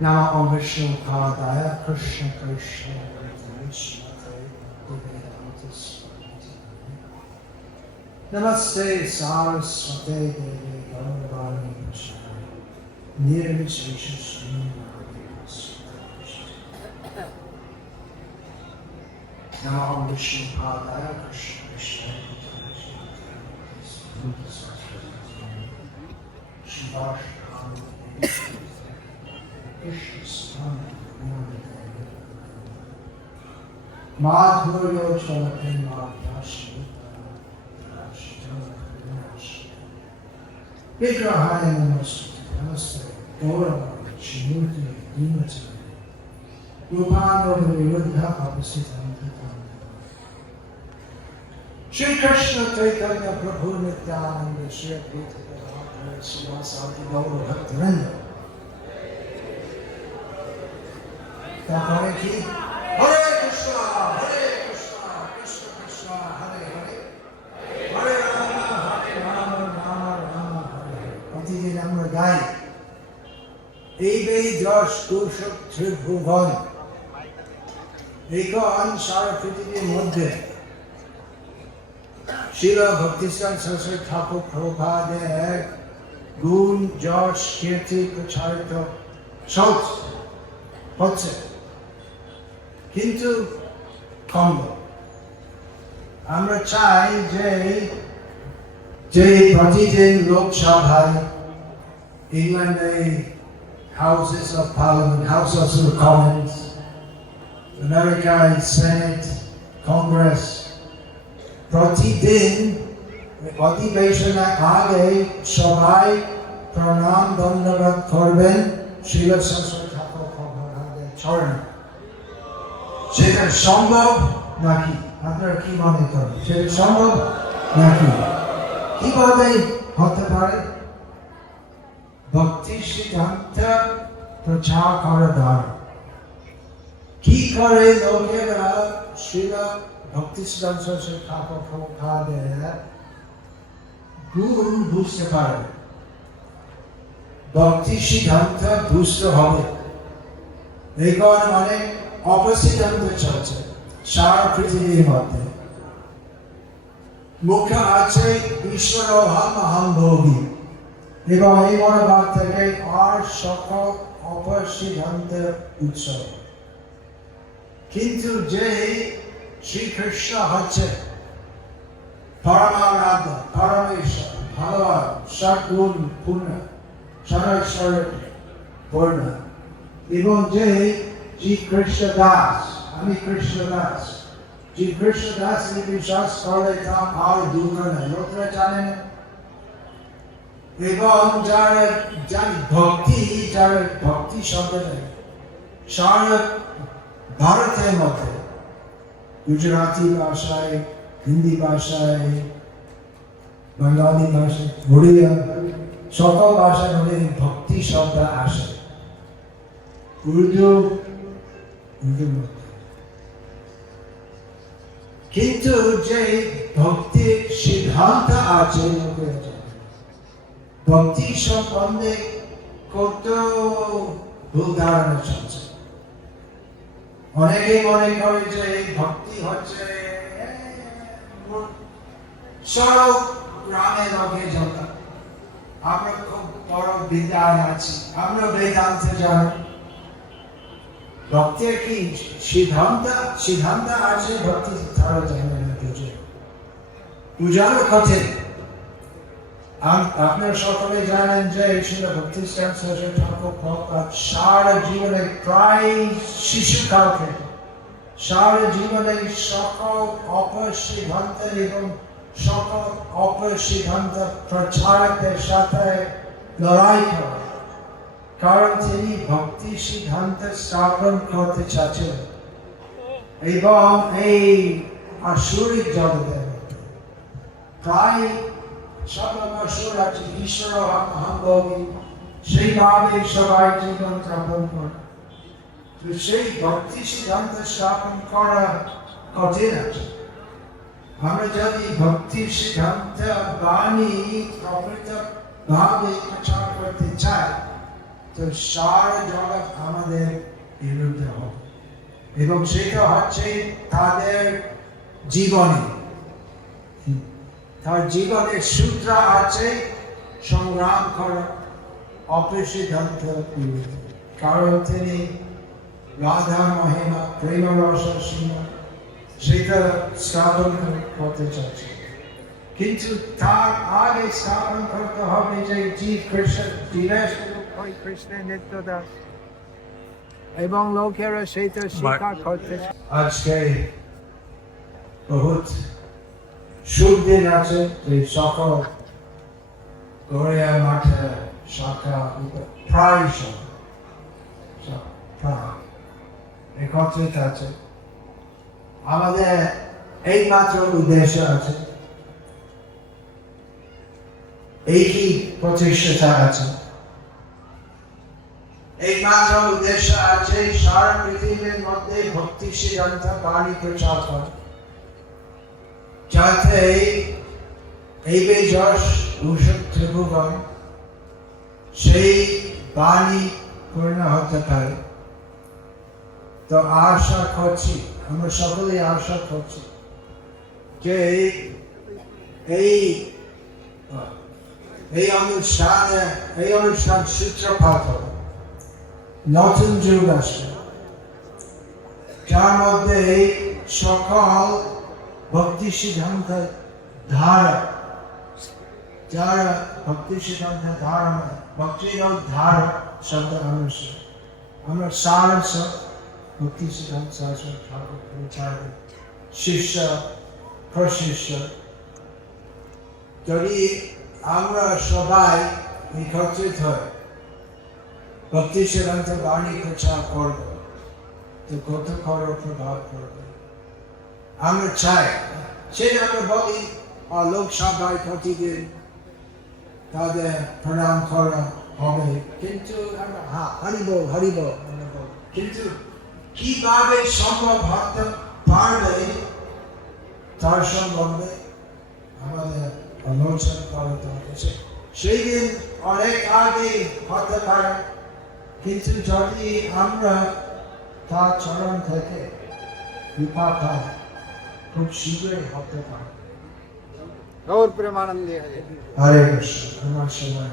Nama Om Vishnu Padaya Krishna Krishna Namaste Saraswate Devi Gambani Nirvishesha Nama Om Vishnu Padaya Krishna Krishna Shivash माधुर्यो चलते विग्रहाय नमस्ते नमस्ते गौरव श्रीमूर्ति धीमचंद्र रूपानोद विरुद्ध अपसिद्धं श्री कृष्ण चैतन्य प्रभु नित्यानंद श्री अद्वैत श्रीवासादि गौर भक्तवृंद হরে কৃষ্ণ হরে কৃষ্ণ কৃষ্ণ কৃষ্ণ, হরে হরে। হরে রাম হরে রাম রাম রাম, হরে প্রতিদিন আমরা গাই, এই বেই যশ কৌশক ত্রিভুবন। এই গান সারা পৃথিবীর মধ্যে। শিল ভক্তিস্থান সরস্বতী ঠাকুর প্রভাদের এক গুণ যশ কীর্তি প্রচারিত সব হচ্ছে। কিন্তু কম। আমরা চাই যে যে প্রতিদিন লোকসভায় ইংল্যান্ডে Houses of Parliament, Houses of Commons, আমেরিকায় সেনেট কংগ্রেস প্রতিদিন অধিবেশনের আগে সবাই প্রণাম ধন্যবাদ করবেন। শিল ঠাকুর প্রভাদের চরণে সেটা সম্ভব নাকি? আপনারা কি মনে করেন? সেটা সম্ভব নাকি? কীভাবে হতে পারে? ভক্তি সিদ্ধান্ত প্রচার করা দ্বারা কি করে লোকেরা শিল? ভক্তি সিদ্ধান্ত ঠাকুর প্রভাদের গুণ বুঝতে পারে। ভক্তি সিদ্ধান্ত বুঝতে হবে। এই কারণে অনেক অপসিদ্ধান্ত চলছে সারা পৃথিবীর মধ্যে। মুখ্য আছে ঈশ্বর মহান ভোগী এবং এই মনোভাব থেকে আর সকল অপসিদ্ধান্তের উৎসব কিন্তু যে শ্রীকৃষ্ণ হচ্ছে পরমারাধ্য পরমেশ্বর, ভগবান, সদ্গুণ পূর্ণ সরস্বর পূর্ণ এবং যে শ্রী কৃষ্ণ দাস আমি কৃষ্ণ দাস শ্রী কৃষ্ণ দাস বিশ্বাস করলে তা আর দুঃখ নেই লোকরা জানে না এবং যারা যার ভক্তি যার ভক্তি শব্দ নেই সারা ভারতের মধ্যে গুজরাটি ভাষায় হিন্দি ভাষায় বাঙালি ভাষায় ওড়িয়া সকল ভাষার মধ্যে ভক্তি শব্দ আসে উর্দু কিন্তু যে ভক্তির সিদ্ধান্ত আছে। ভক্তি সম্বন্ধে কত ভুল ধারণা চলছে। অনেকে মনে করে যে ভক্তি হচ্ছে সব গ্রামে লোকে জমা আমরা খুব বড় বিদ্যায় আছি। আমরা বেদান্তে জানি। ভক্তির কি সিদ্ধান্ত সিদ্ধান্ত আছে ভক্তি তারা জানে না বুঝে বুঝানো কঠিন আপনারা সকলে জানেন যে ছিল ভক্তি ঠাকুর সারা জীবনে প্রায় সারা জীবনে সকল এবং সকল প্রচারকদের সাথে লড়াই করে। কারণ তিনি ভক্তি সিদ্ধান্ত স্থাপন করতে চাচ্ছিলেন এবং এই আসুরিক মধ্যে প্রায় আসুর আছে ঈশ্বর সেইভাবে সবাই জীবন যাপন করে। তো সেই ভক্তি সিদ্ধান্ত স্থাপন করা কঠিন আছে। আমরা যদি ভক্তির সিদ্ধান্ত বাণী প্রকৃত ভাবে প্রচার করতে চাই তো সারা জগৎ আমার এবং সেটা হচ্ছে তাদের জীবনে। তার জীবনের সূত্র আছে সংগ্রাম করা অপরিসিদ্ধান্ত কারণ তিনি রাধা মহিমা প্রেম রস সীমা সেটা স্থাপন করতে চাচ্ছে কিন্তু তার আগে স্থাপন করতে হবে যে জীব কৃষ্ণ ওই কৃষ্ণের নিত্য দাস এবং লোকেরা সেটা স্বীকার করতে আজকে বহুত শুভ দিন আছে এই সকল গড়িয়া মাঠে শাখা প্রায় সব। সব প্রায় একত্রিত আছে। আমাদের এইমাত্র উদ্দেশ্য আছে একই প্রতিষ্ঠাতা আছে একমাত্র উদ্দেশ্য আছে, সারা পৃথিবীর মধ্যে ভক্তি সিদ্ধান্ত বাণী প্রচার করা যাতে এই যশ ভূষণ ত্রিভুবন, সেই বাণী পূর্ণ হতে পারে। তো আশা করছি, আমরা আশা করছি যে এই এই অনুষ্ঠানে, এই অনুষ্ঠান সূত্রপাত হবে। নতুন যুগ আসবে। যার মধ্যে এই সকল ভক্তি সিদ্ধান্ত ধারা, যারা ভক্তি সিদ্ধান্ত ধারা ভক্তির ধারা শব্দ অনুসার আমরা সারা সব ভক্তি সিদ্ধান্ত শাসন ঠাকুর প্রচার শিষ্য, প্রশিষ্য। যদি আমরা সবাই একত্রিত হই ভক্তি সিদ্ধান্ত বাণী প্রচার করব, তো কত বড় প্রভাব আমরা চাই সেটা আমরা বলি, আর লোকসভায় প্রতিদিন তাদের প্রণাম করা হবে। কিন্তু হারিব হারিব কিন্তু কীভাবে সম্ভব হতে পারবে, তার সম্বন্ধে আমাদের আলোচনা করা সেই দিন অনেক আগে হতে পারে। কিন্তু যদি আমরা তার চরণ থেকে কৃপা পাই খুব শীঘ্রই হতে পারে। গৌর প্রেমানন্দে হরে কৃষ্ণ। আমার সময়